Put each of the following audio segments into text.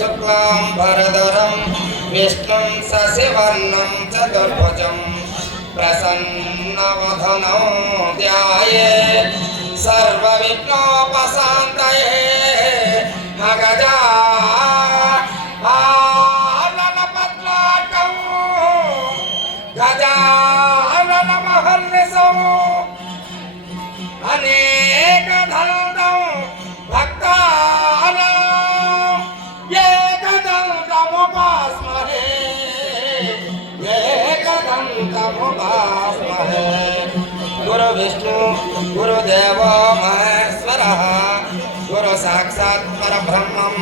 शुक्लांबरधरं विष्णुं शशिवर्णं चतुर्भुजं प्रसन्नवदनं ध्यायेत् सर्वविघ्नोपशान्तये गजाननपद्मार्कं गजाननमहर्निशम् अनेकदन्तं भक्तानां एकदन्तमुपास्महे एकदन्तमुपास्महे। गुरु विष्णु गुरुदेवो महेश्वरः गुरु साक्षात् परब्रह्मं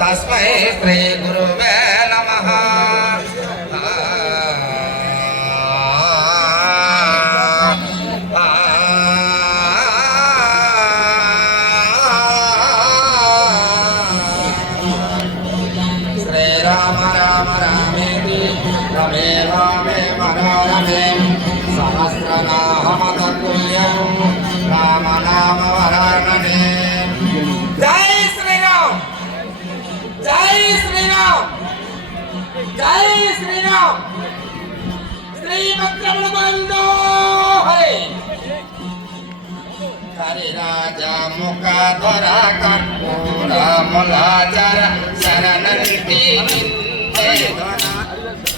तस्मै श्री गुरुवे नमः। श्रीराम राम रामेति रमे रामे मनोरमे सहस्रनाम तत्तुल्यं राम नाम वरानने। जय श्री राम, जय श्री राम, जय श्री राम। श्रीमद्रमण बंदो हरे हरि राजा मुका धरा कर्पूर मुलाचर शरणन्ति निंदे धरा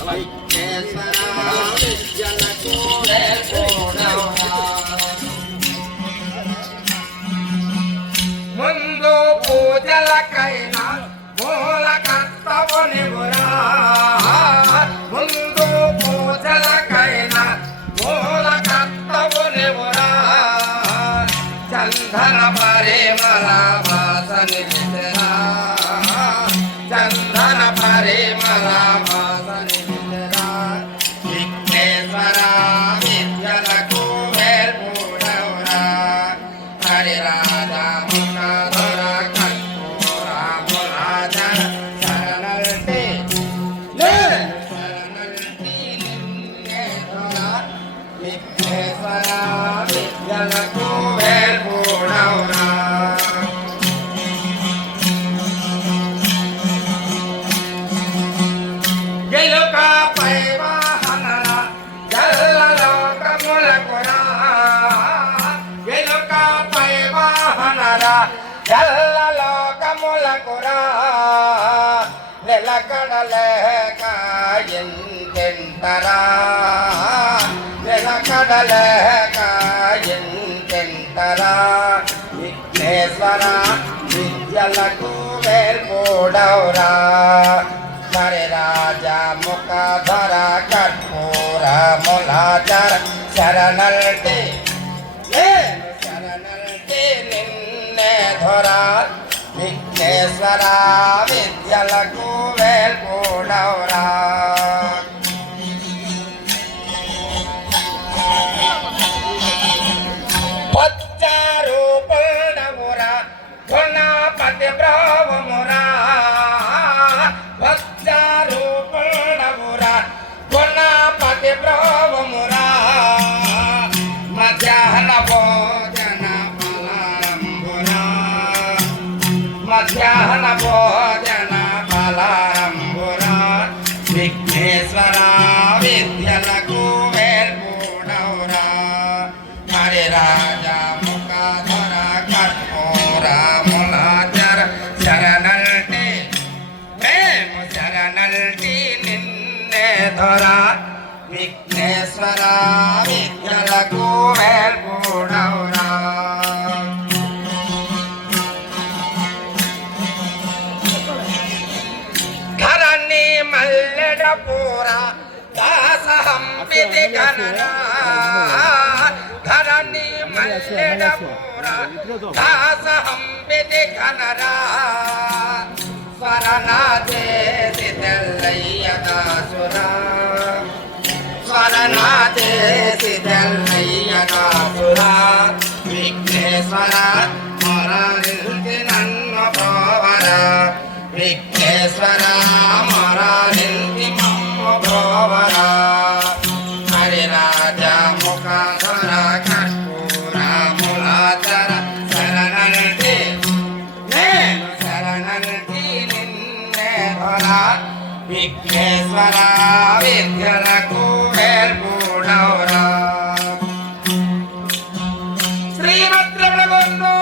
विघ्नेश्वरा विद्यल कूरे पूर्णवा। ముందు పూజలకైనా మూలకర్తవు నివురా, ముందు పూజలకైనా మూలకర్తవు నివురా। చందన పరిమళ వాసని విసరా, చందన పరిమళ వాసని విసరా। విఘ్నేశ్వర విద్యలకు వేల్పూడవురా హరి రాజా ముఖధర కర్పూర ములాచర శరణల్టి శరణల్టి నిన్నే ధర విఘ్నేశ్వర విద్యలకు వేల్పూడవురా। గెలుకపై వాహనల జల్లలోకములకురా, గెలుకపై వాహనల జల్లలోకములకురా। నిలకడలేక ఎంతెంతరా, నిలకడలేక ఎంతెంతరా। విఘ్నేశ్వర విద్యలకు వేల్పూడవురా హరి రాజా ముఖధర కర్పూర ములాచర శరణల్టి శరణల్టి నిన్నే ధరా। విఘ్నేశ్వర విద్యలకు వేల్పూడవురా। పచ్చారు పూర్ణమురా గుణపతి బ్రాహ్మమురా, పచ్చారు పూర్ణమురా గుణపతి బ్రాహ్మమురా। మధ్యాహ్న భోజన ఫలారంభురా, మధ్యాహ్న భోజన ఫలారంభురా। విఘ్నేశ్వర విద్యలకు వేల్పూడవురా హరి రాజా ముఖధర కర్పూర ములాచర శరణల్టి మేము శరణల్టి నిన్నే ధరా। విఘ్నేశ్వర విద్యలకు వేల్పూడవురా। ధరణి మల్లెడ పూర దాసహంపితి కనరా, ధరణి మల్లెడ పూర దాసహంపితి కనరా। స్వరనా చేసి తెల్లయ్య దాసురా, స్వరనా చేసి తెల్లయ్య దాసురా। విఘ్నేశ్వర మొరలించి నన్ను ప్రోవరా, విఘ్నేశ్వర మొరలించి మమ్ము ప్రోవరా। హరి రాజా ముఖధర కర్పూర ములాచర శరణల్టి నేను శరణల్టి నిన్నే విఘ్నేశ్వర విద్యలకు వేల్పూడవరా శ్రీభద్రములగొందు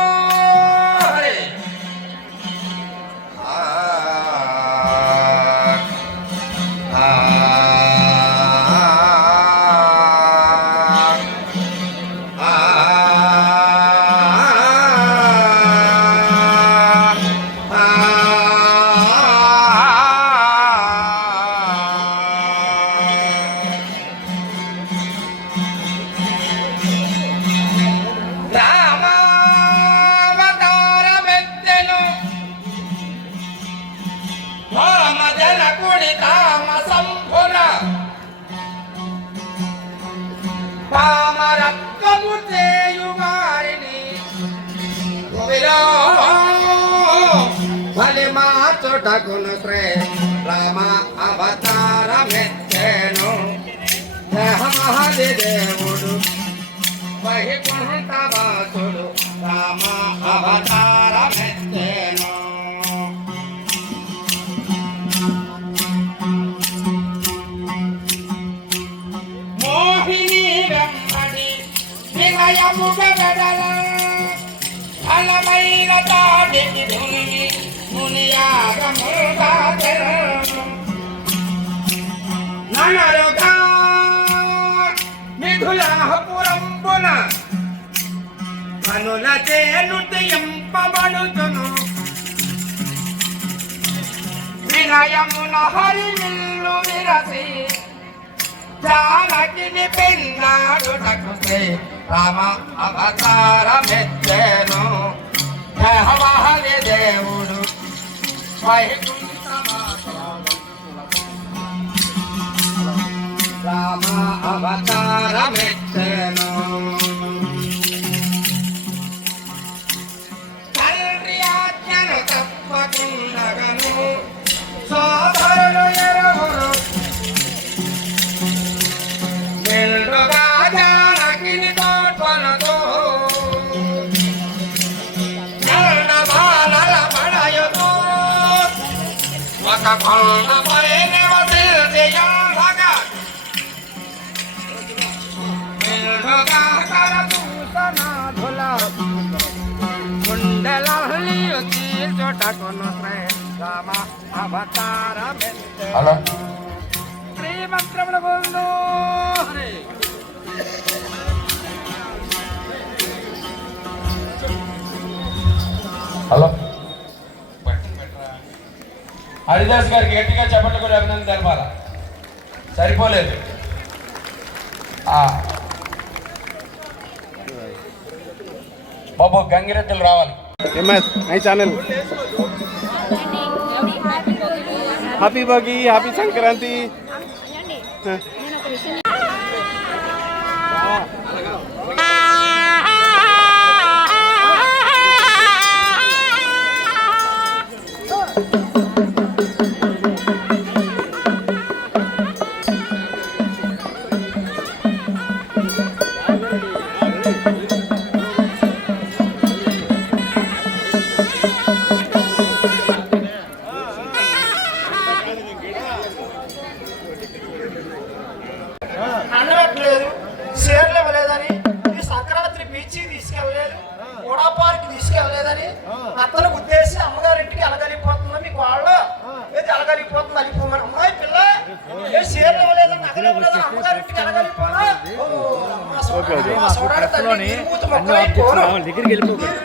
మార్చుటకును శ్రీ రామ అవతారమెత్తెను మహాదేవుడు వైకుంఠవాసుడు రామ అవతారమెత్తెను మోహిని వెంబడి వినయముగ వెడల ఫలమైన తాడికి ధుని ననరుగా మిథులాపురంబున కనుల చేనుతింపబడుతును వినయమున హరిమిల్లు విరసి జానకిని పెన్నాడుటకు రామ అవతారమెత్తెను హరి దేవుడు రామ అవతారమెత్తెను తండ్రి ఆజ్ఞను తప్పకుండగను సోదరులు ఎరువురు నిల్లుగా జానకిని తోడ్కొనదు ఒక కొండపై నివసించగా నిల్లుగా కరదూషణాధుల కుండలహలియు తీర్చుటకును శ్రీ రామ అవతారమెత్తెను శ్రీమంత్రముల ముందు హలో హరిదాస్ గారికి గట్టిగా చెప్పట్లు కూడా అభినందన తెలపాల సరిపోలేదు బాబు గంగిరెద్దులు రావాలి channel happy Bhogi happy Sankranti అతను ఉద్దేశి అమ్మగారింటికి అలగలిపోతుందా మీకు వాళ్ళు ఏది అలగలిపోతుంది అలిపోమని అమ్మాయి పిల్ల ఏ చీరలు ఇవ్వలేదని నగలు ఇవ్వలేదని అమ్మగారింటికి అలగలిపోనా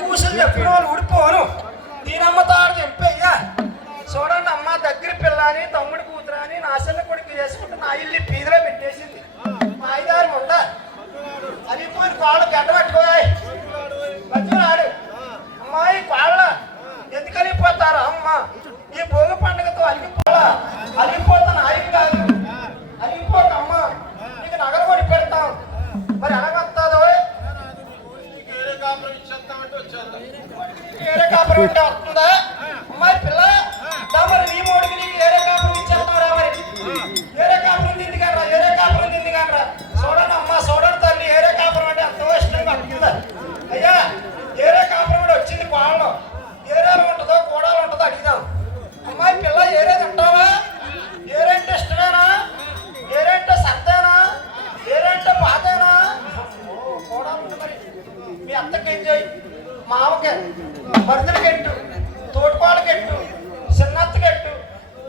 కూసులు చెప్పిన వాళ్ళు ఊడిపోను దీనమ్మ తాడు చెప్పయ్యా చూడండి అమ్మ దగ్గర పిల్ల అని తమ్ముడి కూతురు అని నా చెల్ల కొడుకు చేసుకుంటే నా ఇల్లు పీదిలో పెట్టేసింది మా ఐదారు ఉండ అలిపోయిన కాళ్ళు గడ్డ పట్టుకోయాయి మధ్యలో అమ్మాయి కాళ్ళ ఎందుకు అలిగిపోతారా అమ్మ ఈ భోగి పండుగతో అలిగిపోతాను ఆయన కాదు అలిగిపోకమ్మ నీకు నగలు కొని పెడతాం మరి ఎలాగొస్తుందో వేరే కాపురం ఉంటే వస్తుందా అమ్మాయి పిల్ల మరి నీ మోడికి నీకు వేరే కాపురం ఇచ్చేస్తారా మరి వేరే కాపురం తింది కానరా వేరే కాపురం తింది కానరా చూడండి అమ్మ చూడండి తల్లి వేరే కాపురం అంటే అంత ఇష్టంగా వస్తుందా అయ్యా వేరే కాపురం కూడా వచ్చింది కోడలో ఏరేలు ఉంటుందో కోడాలు ఉంటుందో అడిగిదాం అమ్మాయి పిల్ల ఏరే తింటావా మరుదుల గెట్టు, తోటపాల గెట్టు, చిన్నత్త గెట్టు,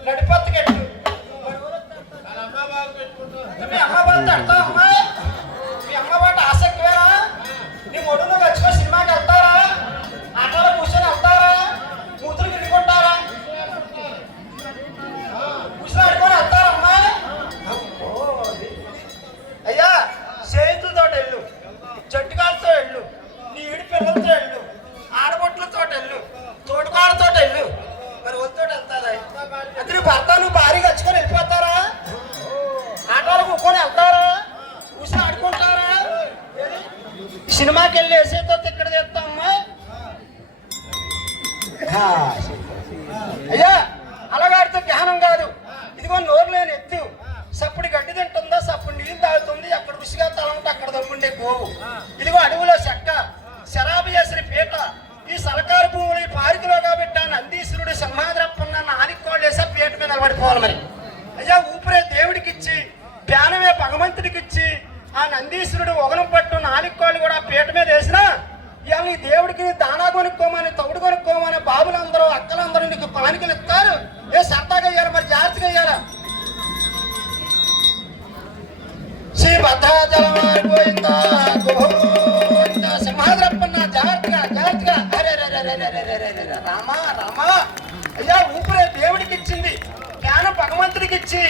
నడిపత్త గెట్టు. మీ అమ్మ బాధ తడతావు అమ్మా? మీ అమ్మ బాట ఆసక్తివేనా? నీ మొడును గచ్చిగా సినిమాకి వెళ్తారా? ఆటలో కూర్చొని వెళ్తారా? కూతురు తిట్టుకుంటారా? కూర్చొని ఆడుకొని వెళ్తారమ్మా? అయ్యా స్నేహితులతో వెళ్ళు, జట్టుకాలతో వెళ్ళు, నీ ఈడి పిల్లలతో వెళ్ళు, ఆడబొట్లతో వెళ్ళు, తోటకాలతో వెళ్ళు. మరి వద్దుతో వెళ్తారా? అయితే నీ భర్త నువ్వు భారీ గచ్చుకొని వెళ్ళిపోతారా? ఆటోలు కూకొని వెళ్తారా? కూర్చొని ఆడుకుంటారా? సినిమాకి వెళ్ళి వేసేతో ఇక్కడ చేస్తామమ్మా. అయ్యా అలాగాడితే జ్ఞానం కాదు. ఇదిగో నోరు లేని ఎత్తు, సప్పుడు గడ్డి తింటుందా, సప్పుడు నీళ్ళు తాగుతుంది, అక్కడ రుచిగా తలంటే అక్కడ దమ్ముండే గోవు. ఇదిగో అడవిలో చెక్క, శరాబు చేసిన పీట, ఈ సలకారు భూములు ఈ పారికలో కాబట్ట నందీశ్వరుడు సింహాద్రప్పన్న నానికోళ్ళు వేసా పీట మీద నిలబడిపోవాలి. మరి అయ్యా ఊపిరే దేవుడికి ఇచ్చి, ప్యానమే భగవంతుడికి ఇచ్చి, ఆ నందీశ్వరుడు ఒగనం పట్టు నానికోళ్ళు కూడా పీట మీద వేసినా ఇవాళ ఈ దేవుడికి దానా కొనుక్కోమని, తౌడు కొనుక్కోమని బాబులందరూ అక్కలందరూ నీకు పానికలు ఇస్తారు. ఏ సరదాగా అయ్యారు, మరి జాగ్రత్తగా అయ్యారా? శ్రీ భద్రాచలం పోయిందా గోవిందా సింహాద్రప్పన్న జాగ్రత్తగా జాగ్రత్తగా. అరే రామా రామా. అయ్యా ఊపిరే దేవుడికి ఇచ్చింది, జ్ఞానం భగవంతుడికి ఇచ్చి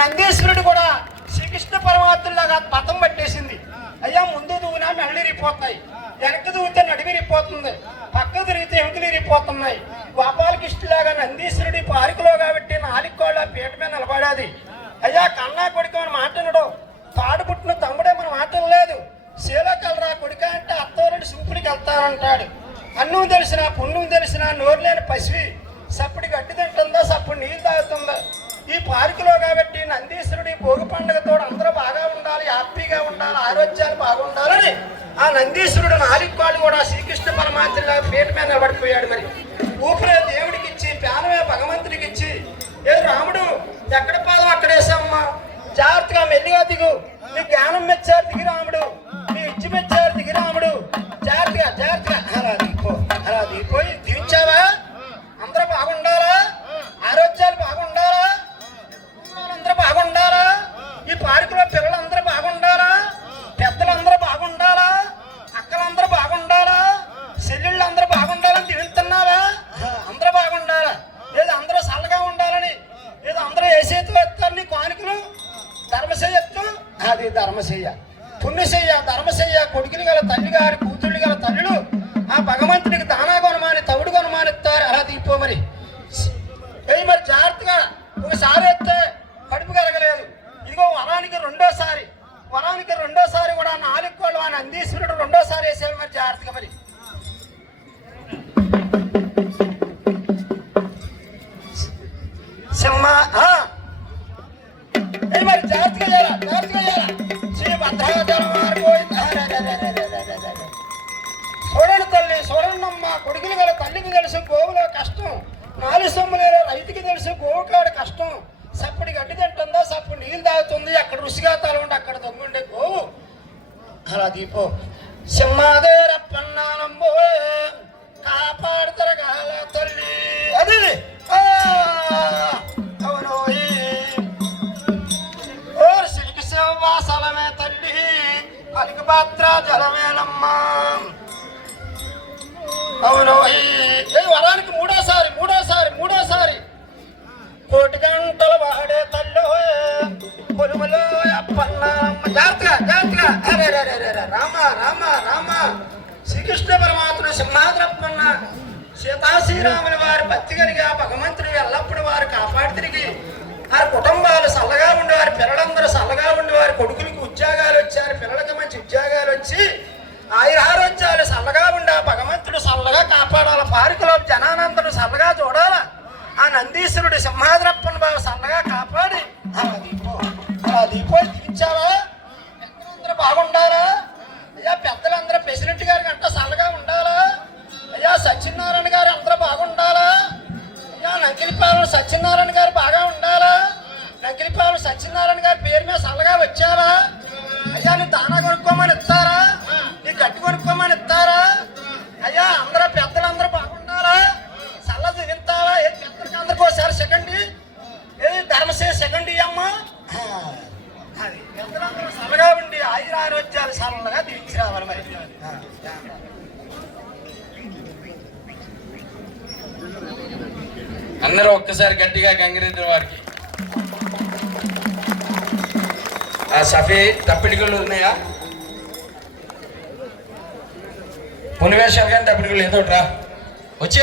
నందీశ్వరుడు కూడా శ్రీకృష్ణ పరమాత్ములాగా పతం పట్టేసింది. అయ్యా ముందు దూనా మెళ్ళు ఇరిగిపోతున్నాయి, వెనక్కి దూగితే నడివి ఇరిగిపోతుంది, పక్కకు తిరిగితే ఎముకలు ఇరిగిపోతున్నాయి. గోపాలకృష్ణులాగా నందీశ్వరుడి పారికలో కాబట్టి నాలుగోళ్ళ పీట మీద నిలబడాది. అయ్యా కన్నా కొడుకు మన మాట్లాడడం, తాడు పుట్టిన తమ్ముడే మన మాటలేదు. శీలకలరా కొడుక అంటే అత్తోరుడి సూపుడికి వెళ్తారంటాడు. అన్నం తెలిసిన పుణ్యం తెలిసిన నోరు లేని పసివి సప్పుడు గడ్డి తింటుందా, సప్పుడు నీళ్ళు తాగుతుందా? ఈ పార్కులో కాబట్టి నందీశ్వరుడి భోగి పండుగతో అందరూ బాగా ఉండాలి, హ్యాపీగా ఉండాలి, ఆరోగ్యాలు బాగుండాలని ఆ నందీశ్వరుడు నాలుగు కూడా శ్రీకృష్ణ పరమాత్మ పీట మీద నిలబడిపోయాడు. మరి ఊపిరే దేవుడికి ఇచ్చి, ప్యానమే భగవంతుడికి ఇచ్చి, ఏ రాముడు ఎక్కడ పాదం అక్కడేసామ్మా, జాగ్రత్తగా మెల్లిగా దిగు, నీ జ్ఞానం మెచ్చారు దిగి రాముడు, నీ ఇచ్చి మెచ్చారు దిగి రాముడు, జాగ్రత్తగా జాగ్రత్తగా. అలా దిగిపోయి దించావా? అందరూ బాగుండాలా, ఆరోగ్యాలు బాగుండాలా, అందరూ బాగుండాలా, ఈ పార్కులో పిల్లలందరూ బాగుండాలా, పెద్దలందరూ బాగుండాలా, అక్కలందరూ బాగుండాలా, చెల్లెళ్ళు బాగుండాలని తిరుగుతున్నావా? అందరూ బాగుండాలా, ఏదో అందరూ చల్లగా ఉండాలని, ఏదో అందరూ వేసేత్తు వేస్తారు నీ కానుకలు. ధర్మశయ్యత్తు అది ధర్మశయ్య, పుణ్యశయ్య, ధర్మశయ్య. కొడుకులు గల తల్లి గారి కూతుళ్ళు గల తల్లులు ఆ భగవంతుడికి దానా కొనమాని, తవుడు కొనమానిస్తారు. అలా దిగిపో. మరి మరి జాగ్రత్తగా ఒకసారి ఎత్తే కడుపు కలగలేదు. ఇదిగో వరానికి రెండోసారి కూడా నాలుగు కోళ్ళు ఆ నందీశ్వరుడు రెండోసారి వేసాడు. మరి జాగ్రత్తగా. మరి సింహ మరి జాగ్రత్తగా చేయాలా, జాగ్రత్తగా చేయాలా. శ్రీ భద్రాచలం వారు పోయింది. చూడండి తల్లి, చూడండమ్మ. కొడుకులు గల తల్లికి తెలుసు గోవులో కష్టం, నాలుగు సొమ్ములు రైతుకి తెలుసు గోవు కాడ కష్టం. సప్పుడు గడ్డి తింటుందా, సప్పుడు నీళ్ళు తాగుతుంది, అక్కడ రుచిగా తలవండి, అక్కడ దొంగుండే గోవు. అలా దీపో సింహాదేరప్పన్నానంబో కాపాడుతరగాల తల్లి. అది అవును సిలికి శివవాసలమే తల్లి, కలికి పాత్ర జలమేనమ్మా. అవును వరానికి మూడోసారి కోటి గంటలు వాడే తల్లి పొలుములో అప్పన్నారమ్మ. జాగ్రత్తగా. రామ శ్రీకృష్ణ పరమాత్ముడు సింహాద్రప్పన్న సీతాశ్రీరాముల వారి భక్తి కలిగి ఆ భగవంతుడు ఎల్లప్పుడు వారు కాపాడి తిరిగి వారి కుటుంబాలు చల్లగా ఉండేవారు, పిల్లలందరూ చల్లగా ఉండేవారు. కొడుకులకి ఉద్యోగాలు వచ్చారు, పిల్లలకి మంచి ఉద్యోగాలు వచ్చి ఆయురారోగ్యాలు చల్లగా ఉండే ఆ భగవంతుడు చల్లగా కాపాడాలి. పార్కులో జనానందరూ చల్లగా చూడాలా. ఆ నందీశ్వరుడు సింహాద్రప్పని బాగా చల్లగా కాపాడి అలా దీపోయి దించావా? పెద్దలందరూ బాగుండాలా? అయ్యా పెద్దలందరూ ప్రెసిడెంట్ గారికి అంతా చల్లగా ఉండాలా? అయ్యా సత్యనారాయణ గారు అందరూ బాగుండాలా? అయ్యా నంకిలిపాలెం సత్యనారాయణ గారు బాగా ఉండాలా? నంకిలిపాలెం సత్యనారాయణ గారి పేరు మీద చల్లగా వచ్చావా? అయ్యా నీ దానా కొనుక్కోమని ఇస్తారా, నీ గట్టి కొనుక్కోమని ఇస్తారా? అయ్యా అందరూ పెద్దలు అది పెద్దలందరూ సభగా ఉండి ఆయురారోగ్యాలు సరళంగా దీవించి రావాలి మరి. అందరూ ఒక్కసారి గట్టిగా గంగిరెద్దుల వారికి. ఆ సఫీ తప్పిడిగుళ్ళు ఉన్నాయా? పులివేషాలు కానీ తప్పిడిగుళ్ళు ఏదో రా వచ్చి